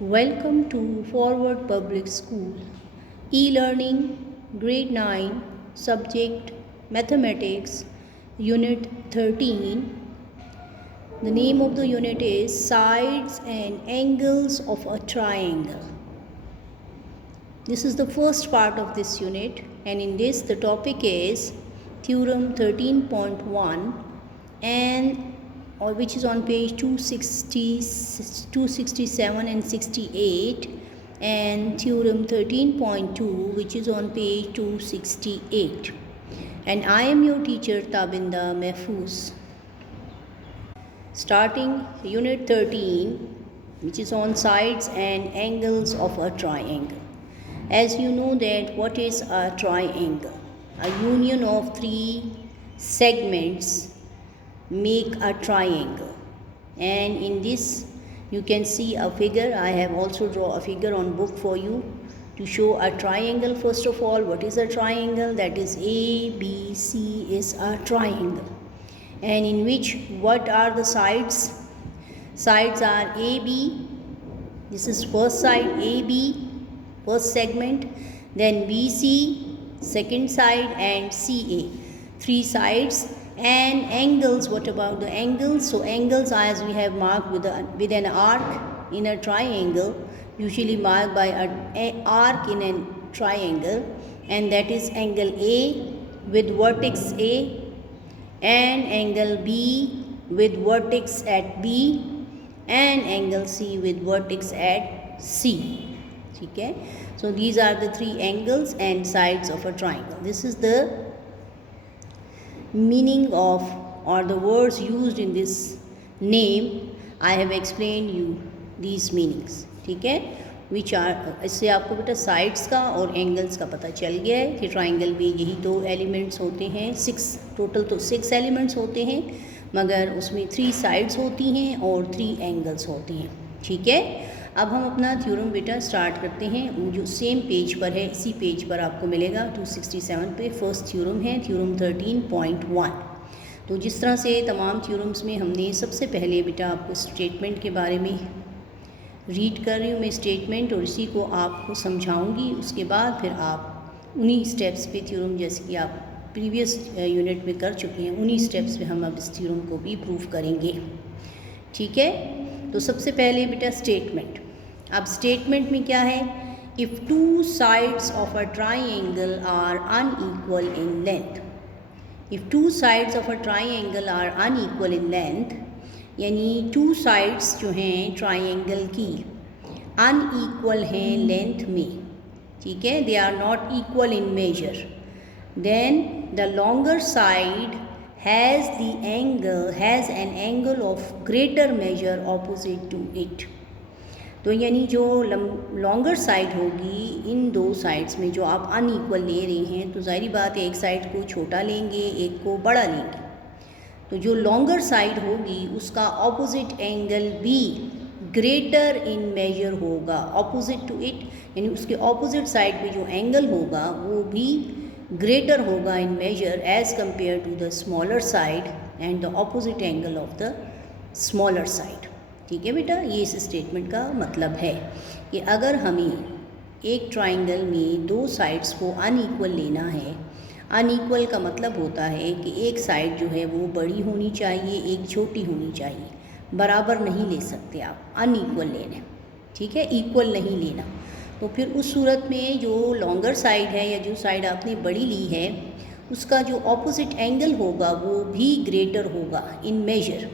Welcome to Forward Public School. E-learning, grade 9, subject Mathematics, unit 13. The name of the unit is Sides and Angles of a Triangle. This is the first part of this unit, and in this the topic is Theorem 13.1 which is on page 267 and 68, and Theorem 13.2 which is on page 268. And I am your teacher Tabinda Mahfouz. Starting unit 13, which is on sides and angles of a triangle. As you know that what is a triangle? A union of three segments make a triangle, and in this you can see a figure. I have also drawn a figure on book for you to show a triangle. First of all, what is a triangle? That is ABC is a triangle, and in which what are the sides? Sides are AB. This is first side AB, first segment, then BC, second side, and CA, three sides. And angles, what about the angles? So angles, as we have marked with an arc in a triangle, usually marked by an arc in a triangle, and that is angle A with vertex A, and angle B with vertex at B, and angle C with vertex at C. Okay, so these are the three angles and sides of a triangle. This is the meaning of, or the words used in this name. I have explained you these meanings. ठीक है, which are, इससे आपको बेटा sides का और angles का पता चल गया है कि triangle में यही दो elements होते हैं, टोटल तो 6 elements होते हैं, मगर उसमें 3 sides होती हैं और 3 angles होते हैं. ठीक है, अब हम अपना थ्योरम बेटा स्टार्ट करते हैं, जो सेम पेज पर है, इसी पेज पर आपको मिलेगा 267 पे. फर्स्ट थ्योरम है थ्योरम 13.1. तो जिस तरह से तमाम थ्योरम्स में हमने सबसे पहले बेटा आपको स्टेटमेंट के बारे में रीड कर रही हूँ मैं स्टेटमेंट, और इसी को आपको समझाऊंगी. उसके बाद फिर आप उन्हीं स्टेप्स पे थ्योरम, जैसे कि आप प्रीवियस यूनिट में कर चुके हैं, उन्हीं स्टेप्स पे हम अब इस थ्योरम को भी प्रूव करेंगे. ठीक है, तो सबसे पहले बेटा स्टेटमेंट. अब स्टेटमेंट में क्या है? If two sides of a triangle are unequal in length. If two sides of a triangle are unequal in length, यानी टू साइड्स जो हैं ट्राइंगल की अनइक्वल हैं लेंथ में. ठीक है, they are not equal in measure. Then the longer side has an angle of greater measure opposite to it. तो यानी जो लॉन्गर साइड होगी इन दो साइड्स में जो आप अनइक्वल ले रहे हैं, तो ज़ाहिर बात है एक साइड को छोटा लेंगे, एक को बड़ा लेंगे. तो जो लॉन्गर साइड होगी उसका ऑपोजिट एंगल भी ग्रेटर इन मेजर होगा ऑपोजिट टू इट, यानी उसके ऑपोजिट साइड पे जो एंगल होगा वो भी ग्रेटर होगा in measure as compared to the smaller side and the opposite angle of the smaller side. ठीक है बेटा, ये इस स्टेटमेंट का मतलब है कि अगर हमें एक ट्राइंगल में दो साइड्स को अनइक्वल लेना है, अनइक्वल का मतलब होता है कि एक साइड जो है वो बड़ी होनी चाहिए, एक छोटी होनी चाहिए. बराबर नहीं ले सकते आप, अनइक्वल लेना. ठीक है, इक्वल नहीं लेना. तो फिर उस सूरत में जो लॉन्गर साइड है या जो साइड आपने बड़ी ली है, उसका जो ऑपोजिट एंगल होगा वो भी ग्रेटर होगा in major.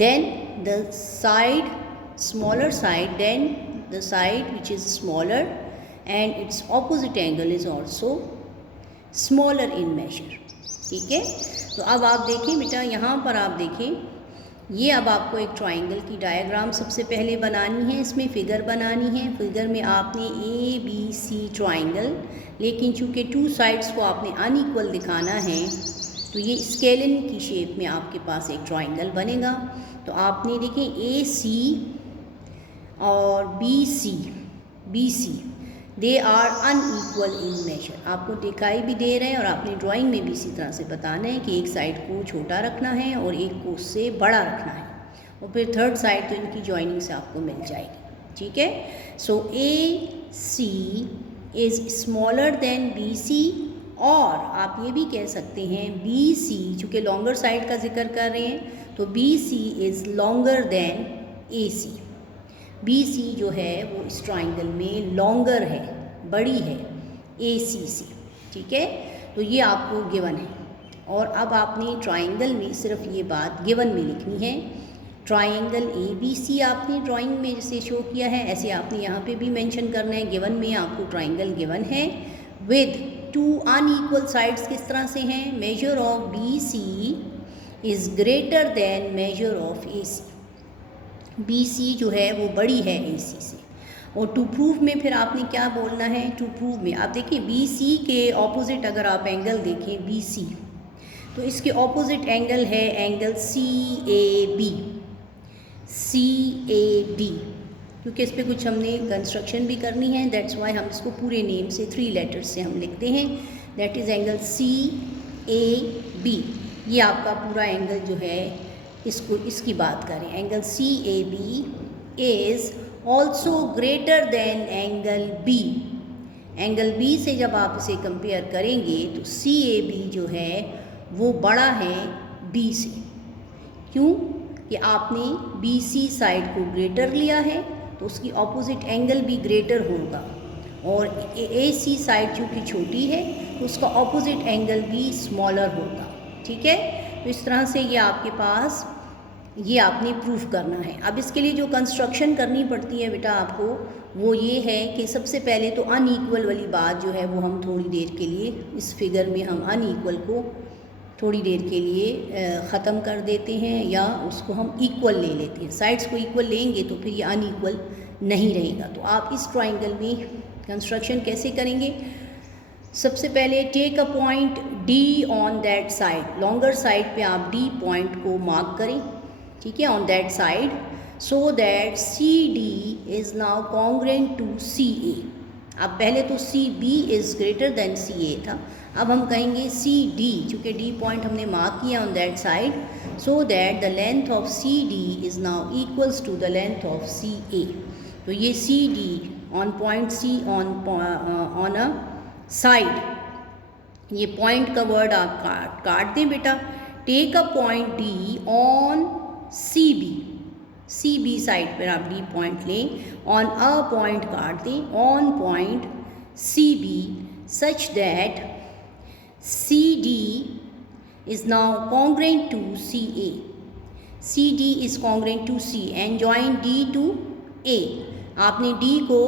Then the smaller side which is smaller and its opposite angle is also smaller in measure. ठीक है, तो अब आप देखें बेटा, यहाँ पर आप देखें, ये अब आपको एक ट्राइंगल की डायग्राम सबसे पहले बनानी है, इसमें फ़िगर बनानी है. फिगर में आपने ABC ट्राइंगल, लेकिन चूँकि टू साइड्स को आपने अनइक्वल दिखाना है तो ये स्केलिन की शेप में आपके पास एक ट्राइंगल बनेगा. तो आपने देखें AC और BC they are unequal in measure. आपको दिखाई भी दे रहे हैं और आपने ड्राइंग में भी इसी तरह से बताना है कि एक साइड को छोटा रखना है और एक को उससे बड़ा रखना है. और फिर थर्ड साइड तो इनकी जॉइनिंग से आपको मिल जाएगी, ठीक है। सो AC is smaller than BC, और आप ये भी कह सकते हैं BC, चूँकि लॉन्गर साइड का जिक्र कर रहे हैं तो BC is longer then AC। BC जो है वो इस ट्राइंगल में लॉन्गर है, बड़ी है AC से, ठीक है। तो ये आपको गिवन है, और अब आपने ट्राइंगल में सिर्फ ये बात गिवन में लिखनी है। ट्राइंगल ABC आपने ड्राइंग में जैसे शो किया है, ऐसे आपने यहाँ पे भी मेंशन करना है। गिवन में आपको ट्राइंगल गिवन है विद 2 अनइक्वल साइड्स किस तरह से हैं, measure of BC is greater then measure of AC। BC जो है वो बड़ी है AC से। और टू प्रूव में फिर आपने क्या बोलना है, टू प्रूव में आप देखिए BC के ऑपोजिट अगर आप एंगल देखें BC, तो इसके ऑपोजिट एंगल है एंगल CAB, क्योंकि इस पर कुछ हमने कंस्ट्रक्शन भी करनी है, दैट्स वाई हम इसको पूरे नेम से 3 लेटर्स से हम लिखते हैं, दैट इज़ एंगल CAB। ये आपका पूरा एंगल जो है, इसकी बात करें, angle CAB is also greater than angle B। Angle B से जब आप इसे कंपेयर करेंगे तो CAB जो है वो बड़ा है B से। क्यों? कि आपने BC साइड को ग्रेटर लिया है तो उसकी ऑपोजिट एंगल भी ग्रेटर होगा, और AC साइड चूँकि छोटी है तो उसका ऑपोजिट एंगल भी स्मॉलर होगा, ठीक है। तो इस तरह से ये आपके पास ये आपने प्रूफ करना है। अब इसके लिए जो कंस्ट्रक्शन करनी पड़ती है बेटा आपको, वो ये है कि सबसे पहले तो अनइक्वल वाली बात जो है वो हम थोड़ी देर के लिए इस फिगर में हम अनइक्वल को थोड़ी देर के लिए ख़त्म कर देते हैं, या उसको हम इक्वल ले लेते हैं। साइड्स को इक्वल लेंगे तो फिर ये अनइक्वल नहीं रहेगा। तो आप इस ट्राइंगल में कंस्ट्रक्शन कैसे करेंगे, सबसे पहले take a point D on that side, longer side पे आप D पॉइंट को मार्क करें, ठीक है, on that side, so that CD is now congruent to CA। अब पहले तो CB is greater than CA था, अब हम कहेंगे CD, चूँकि D पॉइंट हमने मार्क किया on that side, so that the length of CD is now equals to the length of CA। तो ये CD on point C on a side, ये पॉइंट का वर्ड आप काट दें बेटा। Take a point D on CB side पर आप D पॉइंट लें, ऑन अ पॉइंट काट दें, on point CB such that CD is now congruent to CA. CD is congruent to C and join D to A. आपने D को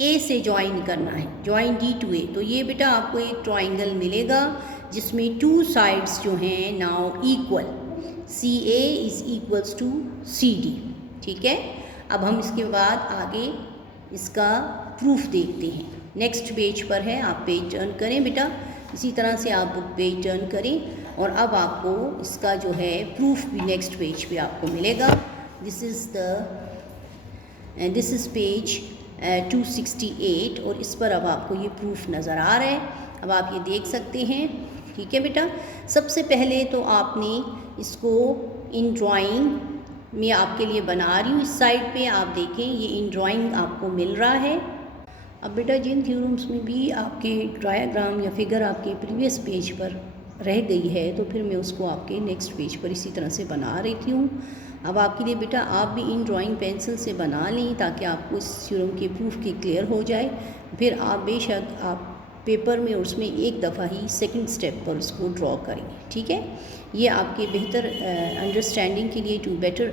A से join करना है, ज्वाइन D to A। तो ये बेटा आपको एक ट्राइंगल मिलेगा जिसमें 2 साइड्स जो हैं now equal, CA is equals to CD, ठीक है। अब हम इसके बाद आगे इसका प्रूफ देखते हैं। नेक्स्ट पेज पर है, आप पेज टर्न करें बेटा, इसी तरह से आप बुक पेज टर्न करें, और अब आपको इसका जो है प्रूफ भी नेक्स्ट पेज पे आपको मिलेगा। दिस इज़ पेज 268, और इस पर अब आपको ये प्रूफ नज़र आ रहा है। अब आप ये देख सकते हैं, ठीक है बेटा। सबसे पहले तो आपने इसको इन ड्राइंग में आपके लिए बना रही हूँ, इस साइड पे आप देखें ये इन ड्राइंग आपको मिल रहा है। अब बेटा जिन थ्योरम्स में भी आपके डायग्राम या फिगर आपके प्रीवियस पेज पर रह गई है तो फिर मैं उसको आपके नेक्स्ट पेज पर इसी तरह से बना रही हूँ। अब आपके लिए बेटा आप भी इन ड्राइंग पेंसिल से बना लें ताकि आपको इस थ्योरम के प्रूफ की क्लियर हो जाए। फिर आप बेशक आप पेपर में उसमें एक दफ़ा ही सेकंड स्टेप पर उसको ड्रॉ करेंगे, ठीक है। ये आपके बेहतर अंडरस्टैंडिंग के लिए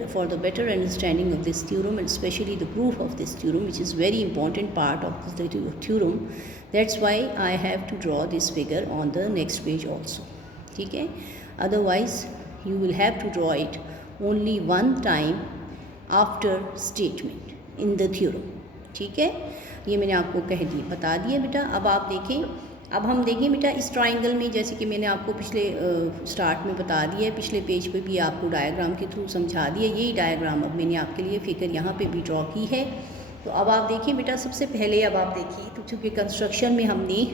for the better understanding of this theorem and specially the proof of this theorem which is very important part of the theorem, that's why I have to draw this figure on the next page also, ठीक है। Otherwise you will have to draw it only one time after statement in the theorem, ठीक है। ये मैंने आपको बता दिया बेटा। अब आप देखें, अब हम देखें बेटा इस ट्राइंगल में, जैसे कि मैंने आपको पिछले स्टार्ट में बता दिया है, पिछले पेज पे भी आपको डायग्राम के थ्रू समझा दिया। यही डायग्राम अब मैंने आपके लिए फिगर यहाँ पे भी ड्रॉ की है। तो अब आप देखिए बेटा, सबसे पहले अब आप देखिए, तो चूँकि कंस्ट्रक्शन में हमने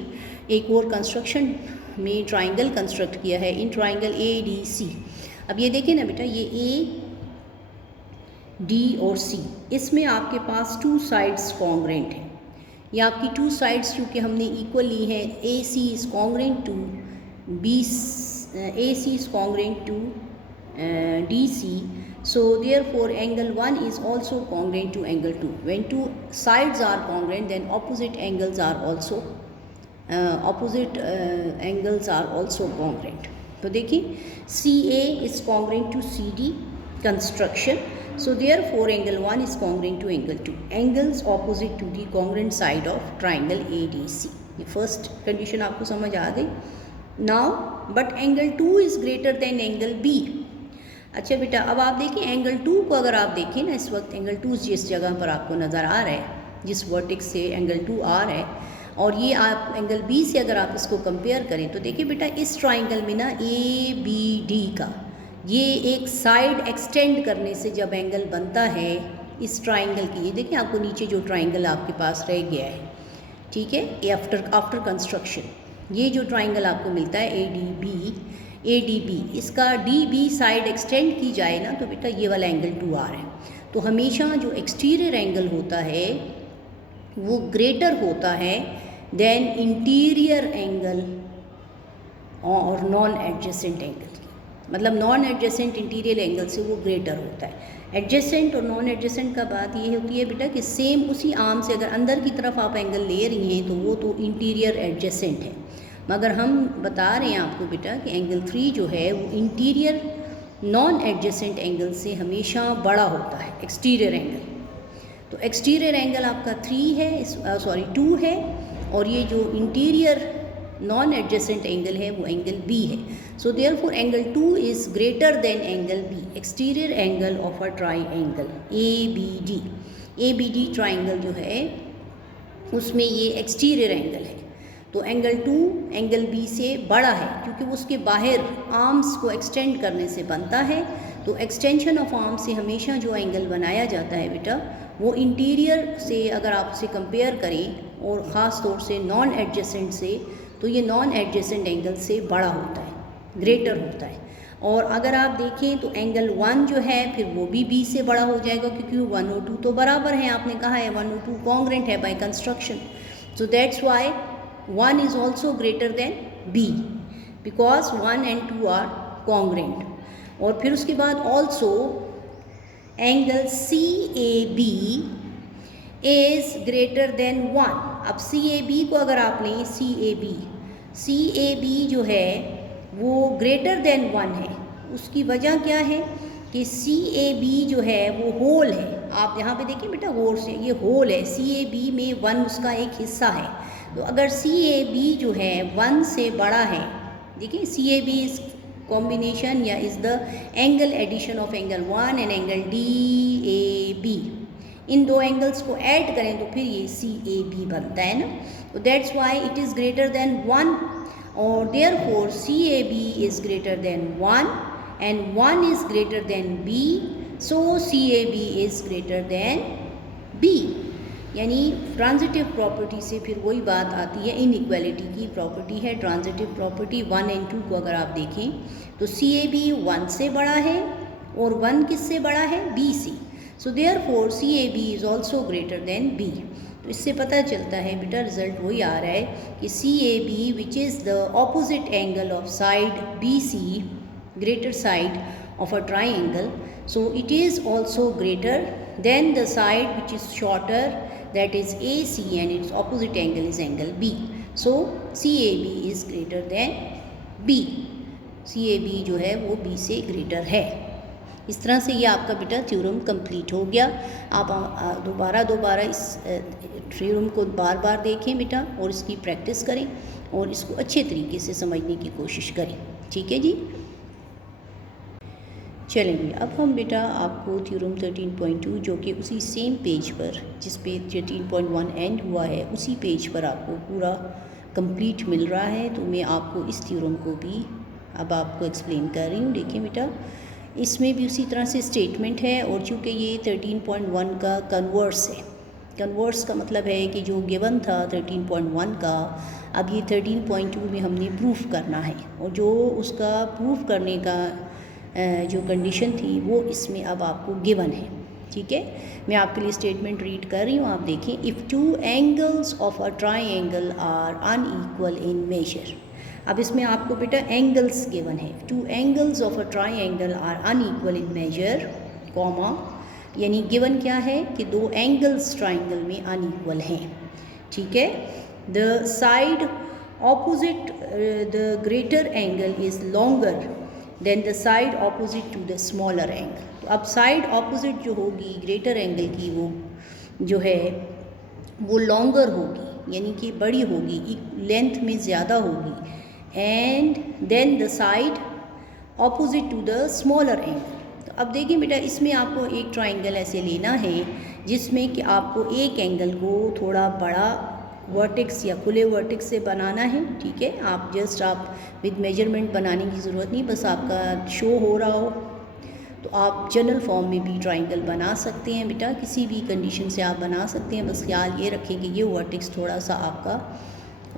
एक और कंस्ट्रक्शन में ट्राइंगल कंस्ट्रक्ट किया है इन ट्राइंगल ADC। अब ये देखिए ना बेटा, ये डी और सी, इसमें आपके पास टू साइड्स कॉन्ग्रेंट हैं। ये आपकी टू साइड्स चूँकि हमने इक्वल ली हैं, A C is congruent to B, A C is congruent to D C, so therefore angle 1 is also congruent to angle 2. When two sides are congruent, then opposite angles are also congruent. तो देखिए CA is congruent to CD construction, so therefore angle 1 is congruent to angle 2. Angles opposite to the congruent side of triangle ADC. ये first condition आपको समझ आ गई. Now but angle 2 is greater than angle B. अच्छा बेटा, अब आप देखिए angle 2 को अगर आप देखें ना, इस वक्त एंगल 2 जिस जगह पर आपको नज़र आ रहा है, जिस वर्टेक्स से एंगल 2 आ रहा है, और ये आप एंगल B से अगर आप इसको कंपेयर करें तो देखिए बेटा इस ट्राइंगल में ना ABD का ये एक साइड एक्सटेंड करने से जब एंगल बनता है इस ट्राइंगल की, ये देखिए आपको नीचे जो ट्राइंगल आपके पास रह गया है, ठीक है, ये आफ्टर कंस्ट्रक्शन ये जो ट्राइंगल आपको मिलता है ADB, इसका DB साइड एक्सटेंड की जाए ना तो बेटा ये वाला एंगल 2 आ रहा है. तो हमेशा जो एक्सटीरियर एंगल होता है वो ग्रेटर होता है देन इंटीरियर एंगल और नॉन एडजेसेंट एंगल की, मतलब नॉन एडजेसेंट इंटीरियर एंगल से वो ग्रेटर होता है. एडजेसेंट और नॉन एडजेसेंट का बात ये होती है बेटा कि सेम उसी आर्म से अगर अंदर की तरफ आप एंगल ले रही हैं तो वो तो इंटीरियर एडजेसेंट है, मगर हम बता रहे हैं आपको बेटा कि एंगल 3 जो है वो इंटीरियर नॉन एडजेसेंट एंगल से हमेशा बड़ा होता है एक्सटीरियर एंगल. तो एक्सटीरियर एंगल आपका 2 है, और ये जो इंटीरियर नॉन एडजेसेंट एंगल है वो एंगल B है. So therefore angle 2 is greater than angle B, exterior angle of a triangle ABD triangle जो है उसमें ये एक्सटीरियर एंगल है. तो एंगल 2 एंगल B से बड़ा है क्योंकि वो उसके बाहर आर्म्स को एक्सटेंड करने से बनता है. तो एक्सटेंशन ऑफ आर्म से हमेशा जो एंगल बनाया जाता है बेटा वो इंटीरियर से अगर आप उसे कंपेयर करें और ख़ास तौर से नॉन एडजेसेंट से, तो ये नॉन एडजेसेंट एंगल से बड़ा होता है, ग्रेटर होता है. और अगर आप देखें तो एंगल 1 जो है फिर वो भी B से बड़ा हो जाएगा क्योंकि 1 और 2 तो बराबर हैं, आपने कहा है 1 और 2 कॉन्ग्रेंट है by construction. So that's why 1 is also greater than B because 1 and 2 are congruent. और फिर उसके बाद also angle CAB is greater than 1. अब CAB को अगर आप लें CAB जो है वो greater than 1 है. उसकी वजह क्या है कि CAB जो है वो होल है. आप यहाँ पे देखिए बेटा गौर से, ये होल है, CAB में 1 उसका एक हिस्सा है. तो अगर CAB जो है 1 से बड़ा है, देखिए CAB इज़ कॉम्बिनेशन या is the angle addition of angle 1 and angle DAB. इन दो एंगल्स को ऐड करें तो फिर ये CAB बनता है ना. तो that's why it is greater then 1 और therefore CAB is greater then 1 and 1 is greater then B, so CAB is greater then B. यानी ट्रांजिटिव प्रॉपर्टी से फिर वही बात आती है, इनइक्वालिटी की प्रॉपर्टी है ट्रांजिटिव प्रॉपर्टी. 1 and 2 को अगर आप देखें तो CAB 1 से बड़ा है और 1 किससे बड़ा है, B से. So therefore CAB is also greater then B. तो इससे पता चलता है बेटा रिजल्ट वही आ रहा है कि CAB which is the opposite angle of side BC, greater side of a triangle, so it is also greater than the side which is shorter, that is AC, and its opposite angle is angle B. So CAB is greater than B. CAB जो है वो B से greater है. इस तरह से ये आपका बेटा थ्योरम कंप्लीट हो गया. आप दोबारा इस थ्योरम को बार बार देखें बेटा और इसकी प्रैक्टिस करें और इसको अच्छे तरीके से समझने की कोशिश करें. ठीक है जी. चलेंगे अब हम बेटा आपको थ्योरम 13.2 जो कि उसी सेम पेज पर जिस पे 13.1 एंड हुआ है उसी पेज पर आपको पूरा कंप्लीट मिल रहा है. तो मैं आपको इस थ्योरम को भी अब आपको एक्सप्लेन कर रही हूँ. देखिए बेटा इसमें भी उसी तरह से स्टेटमेंट है और चूँकि ये 13.1 का कन्वर्स है. कन्वर्स का मतलब है कि जो गिवन था 13.1 का अब ये 13.2 में हमने प्रूफ करना है और जो उसका प्रूफ करने का जो कंडीशन थी वो इसमें अब आपको गिवन है. ठीक है, मैं आपके लिए स्टेटमेंट रीड कर रही हूँ, आप देखें। If two angles of a triangle are unequal in measure. अब इसमें आपको बेटा एंगल्स गिवन है। Two angles of a triangle are unequal in measure, comma, यानी गिवन क्या है कि दो एंगल्स ट्राइंगल में अनइक्वल हैं, ठीक है। The side opposite the greater angle is longer than the side opposite to the smaller angle. तो अब साइड ऑपोजिट जो होगी ग्रेटर एंगल की, वो जो है वो लॉन्गर होगी, यानी कि बड़ी होगी, लेंथ में ज़्यादा होगी, and then the side opposite to the smaller angle. तो अब देखिए बेटा, इसमें आपको एक ट्राइंगल ऐसे लेना है जिसमें कि आपको एक एंगल को थोड़ा बड़ा वर्टेक्स या खुले वर्टेक्स से बनाना है, ठीक है। आप विद मेजरमेंट बनाने की ज़रूरत नहीं, बस आपका शो हो रहा हो तो आप जनरल फॉर्म में भी ट्राइंगल बना सकते हैं बेटा, किसी भी कंडीशन से आप बना सकते हैं। बस ख्याल ये रखें कि ये वर्टेक्स थोड़ा सा आपका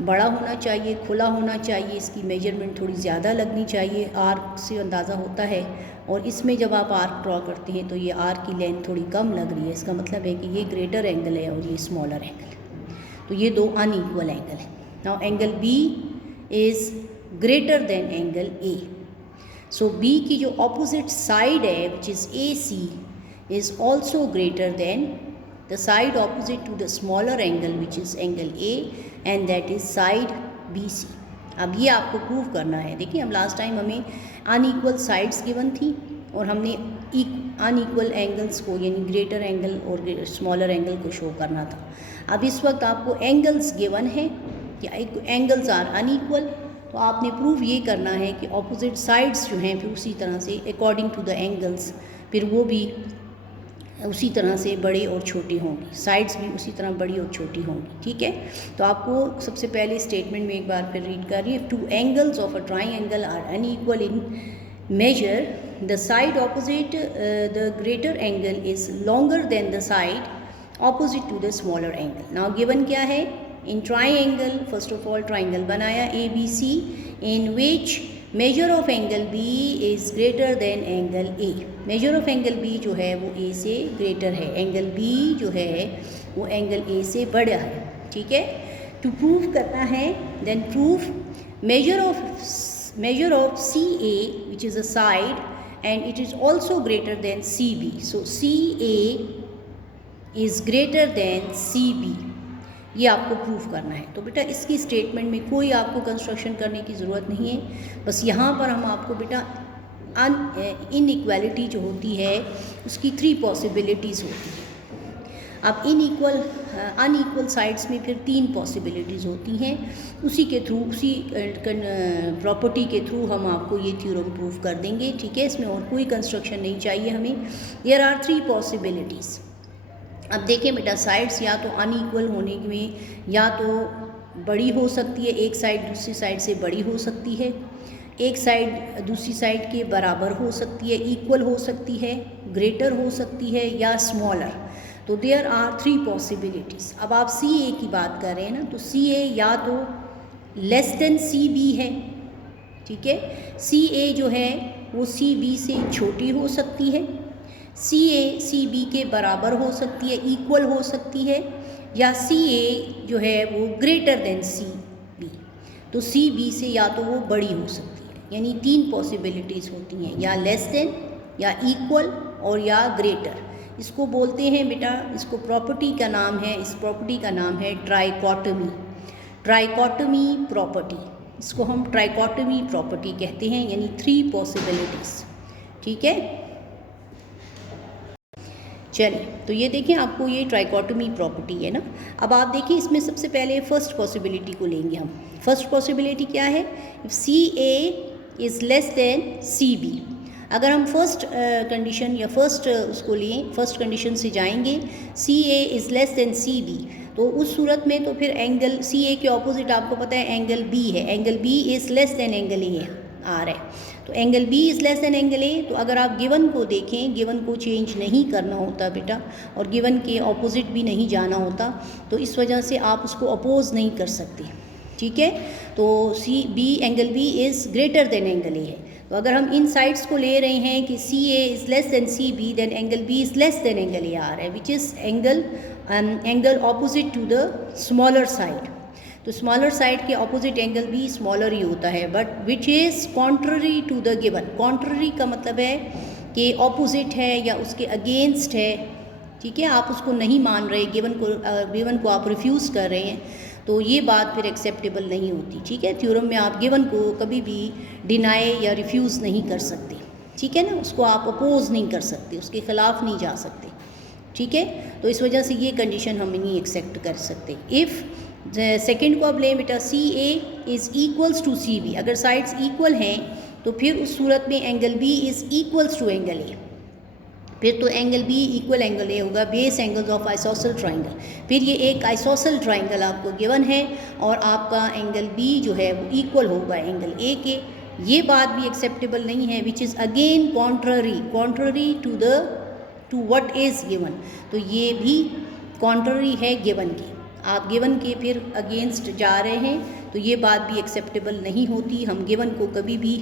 बड़ा होना चाहिए, खुला होना चाहिए, इसकी मेजरमेंट थोड़ी ज़्यादा लगनी चाहिए। आर्क से अंदाज़ा होता है, और इसमें जब आप आर्क ड्रॉ करते हैं तो ये आर्क की लेंथ थोड़ी कम लग रही है, इसका मतलब है कि ये ग्रेटर एंगल है और ये स्मॉलर एंगल है, तो ये दो अनइक्वल एंगल है। Now angle B is greater than angle A, so B की जो ऑपोजिट साइड है which is A C is also greater than the side opposite to the smaller angle which is angle A, and that is side B C. अब ये आपको prove करना है। देखिए, हम लास्ट टाइम हमें अनइक्वल साइड्स गिवन थी और हमने अनइक्वल एंगल्स को, यानी ग्रेटर एंगल और स्मॉलर एंगल को शो करना था। अब इस वक्त आपको एंगल्स गिवन है कि एंगल्स आर अनइक्वल, तो आपने प्रूव ये करना है कि ऑपोजिट साइड्स जो हैं फिर उसी तरह से अकॉर्डिंग टू द एंगल्स फिर वो भी उसी तरह से बड़े और छोटे होंगे, साइड्स भी उसी तरह बड़ी और छोटी होंगी, ठीक है। तो आपको सबसे पहले स्टेटमेंट में एक बार फिर रीड कर रही है। Two angles of a triangle are unequal in measure, the side opposite the greater angle is longer than the side opposite to the smaller angle. Now given क्या है, in triangle, first of all triangle बनाया ABC, in which measure of angle B is greater than angle A. measure of angle B जो है वो A से greater है, angle B जो है वो angle A से बड़ा है, ठीक है। to prove करना है, then prove measure of CA which is a side and it is also greater than CB. So CA is greater than CB, ये आपको प्रूफ करना है। तो बेटा इसकी स्टेटमेंट में कोई आपको कंस्ट्रक्शन करने की ज़रूरत नहीं है, बस यहाँ पर हम आपको बेटा इनइक्वालिटी जो होती है उसकी 3 पॉसिबिलिटीज़ होती है। अब अनइक्वल साइड्स में फिर 3 पॉसिबिलिटीज़ होती हैं, उसी के थ्रू, उसी प्रॉपर्टी के थ्रू हम आपको ये थ्योरम प्रूव कर देंगे, ठीक है। इसमें और कोई कंस्ट्रक्शन नहीं चाहिए हमें। There are 3 possibilities. अब देखें बेटा, साइड्स या तो अनइक्वल होने में या तो बड़ी हो सकती है, एक साइड दूसरी साइड से बड़ी हो सकती है, एक साइड दूसरी साइड के बराबर हो सकती है, इक्वल हो सकती है, ग्रेटर हो सकती है या स्मॉलर। तो देयर आर 3 पॉसिबिलिटीज़। अब आप CA की बात कर रहे हैं ना, तो CA या तो लेस देन CB है, ठीक है। CA जो है वो CB से छोटी हो सकती है, CA CB के बराबर हो सकती है, इक्वल हो सकती है, या CA जो है वो ग्रेटर देन CB, तो CB से या तो वो बड़ी हो सकती है। यानी 3 पॉसिबिलिटीज़ होती हैं, या लेस देन, या इक्वल और या ग्रेटर। इसको बोलते हैं बेटा, इसको प्रॉपर्टी का नाम है, इस प्रॉपर्टी का नाम है ट्राइकोटमी, ट्राइकोटमी प्रॉपर्टी। इसको हम ट्राइकोटमी प्रॉपर्टी कहते हैं, यानी 3 पॉसिबिलिटीज़, ठीक है। चलिए, तो ये देखें, आपको ये ट्राइकोटमी प्रॉपर्टी है ना। अब आप देखिए, इसमें सबसे पहले फर्स्ट पॉसिबिलिटी को लेंगे हम। फर्स्ट पॉसिबिलिटी क्या है, if CA is less then CB। अगर हम फर्स्ट कंडीशन या फर्स्ट उसको लें, फर्स्ट कंडीशन से जाएंगे, CA is less then CB, तो उस सूरत में तो फिर एंगल CA के ऑपोजिट आपको पता है एंगल B है, angle B is less than angle A आ रहा है, तो angle B is less than angle A। तो अगर आप गिवन को देखें, गिवन को चेंज नहीं करना होता बेटा, और गिवन के ऑपोजिट भी नहीं जाना होता, तो इस वजह से आप उसको अपोज नहीं कर सकते, ठीक है। तो B angle B is greater than angle A है, तो अगर हम इन साइड्स को ले रहे हैं कि C A is less than C B, then angle B is less than angle A are है, which is angle opposite to the smaller side. तो स्मॉलर साइड के ऑपोजिट एंगल भी स्मॉलर ही होता है, but which is contrary to the given. Contrary का मतलब है कि ऑपोजिट है या उसके अगेंस्ट है, ठीक है, आप उसको नहीं मान रहे, गिवन को आप रिफ्यूज़ कर रहे हैं, तो ये बात फिर एक्सेप्टेबल नहीं होती, ठीक है। थ्योरम में आप गिवन को कभी भी डिनाई या रिफ्यूज़ नहीं कर सकते, ठीक है ना, उसको आप अपोज नहीं कर सकते, उसके ख़िलाफ़ नहीं जा सकते, ठीक है। तो इस वजह से ये कंडीशन हम नहीं एक्सेप्ट कर सकते। इफ़ सेकेंड को आप लें बेटा, C A is equals to C B, अगर साइड्स इक्वल हैं तो फिर उस सूरत में angle B is equals to angle A, फिर तो angle B equal angle A होगा, base angles of isosceles triangle. फिर ये एक आइसोसेल ट्राइंगल आपको गिवन है और आपका एंगल बी जो है वो इक्वल होगा एंगल ए के, ये बात भी एक्सेप्टेबल नहीं है, which is again contrary to what is given. तो ये भी कॉन्ट्ररी है गिवन की, आप गिवन के फिर अगेंस्ट जा रहे हैं, तो ये बात भी एक्सेप्टेबल नहीं होती। हम गिवन को कभी भी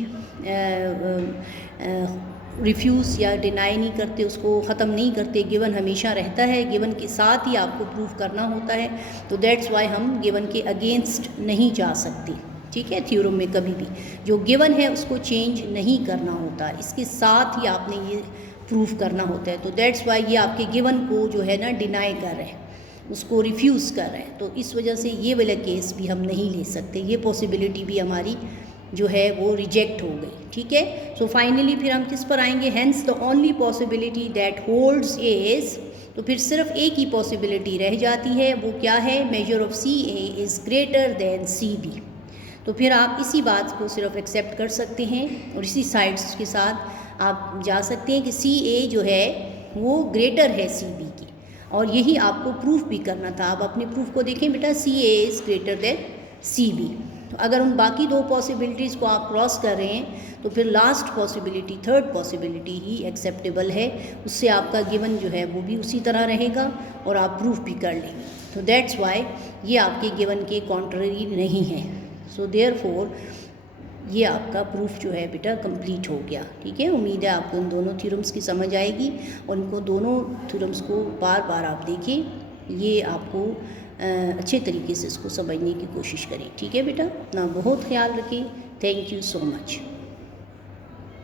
रिफ्यूज़ या डिनाई नहीं करते, उसको ख़त्म नहीं करते, गिवन हमेशा रहता है, गिवन के साथ ही आपको प्रूफ करना होता है। तो दैट्स वाई हम गिवन के अगेंस्ट नहीं जा सकते, ठीक है। थ्योरम में कभी भी जो गिवन है उसको चेंज नहीं करना होता, इसके साथ ही आपने ये प्रूफ करना होता है। तो दैट्स वाई ये आपके गिवन को जो है ना डिनाई कर रहे हैं, उसको रिफ्यूज़ कर रहे हैं, तो इस वजह से ये वाला केस भी हम नहीं ले सकते, ये पॉसिबिलिटी भी हमारी जो है वो रिजेक्ट हो गई, ठीक है। सो फाइनली फिर हम किस पर आएंगे, hence the only possibility that holds is, तो फिर सिर्फ एक ही पॉसिबिलिटी रह जाती है, वो क्या है, measure of C A is greater than C B. तो फिर आप इसी बात को सिर्फ एक्सेप्ट कर सकते हैं और इसी साइड्स के साथ आप जा सकते हैं कि सी ए जो है वो ग्रेटर है सी बी की, और यही आपको प्रूफ भी करना था। आप अपने प्रूफ को देखें बेटा, C A is greater than C B. तो अगर उन बाकी दो पॉसिबिलिटीज़ को आप क्रॉस कर रहे हैं तो फिर लास्ट पॉसिबिलिटी, थर्ड पॉसिबिलिटी ही एक्सेप्टेबल है, उससे आपका गिवन जो है वो भी उसी तरह रहेगा और आप प्रूफ भी कर लेंगे। तो दैट्स वाई ये आपके गिवन के कॉन्ट्ररी नहीं है। सो देयरफॉर ये आपका प्रूफ जो है बेटा कंप्लीट हो गया, ठीक है। उम्मीद है आपको इन दोनों थ्योरम्स की समझ आएगी और इनको दोनों थ्योरम्स को बार बार आप देखें, ये आपको अच्छे तरीके से इसको समझने की कोशिश करें, ठीक है बेटा। अपना बहुत ख्याल रखें। Thank you so much.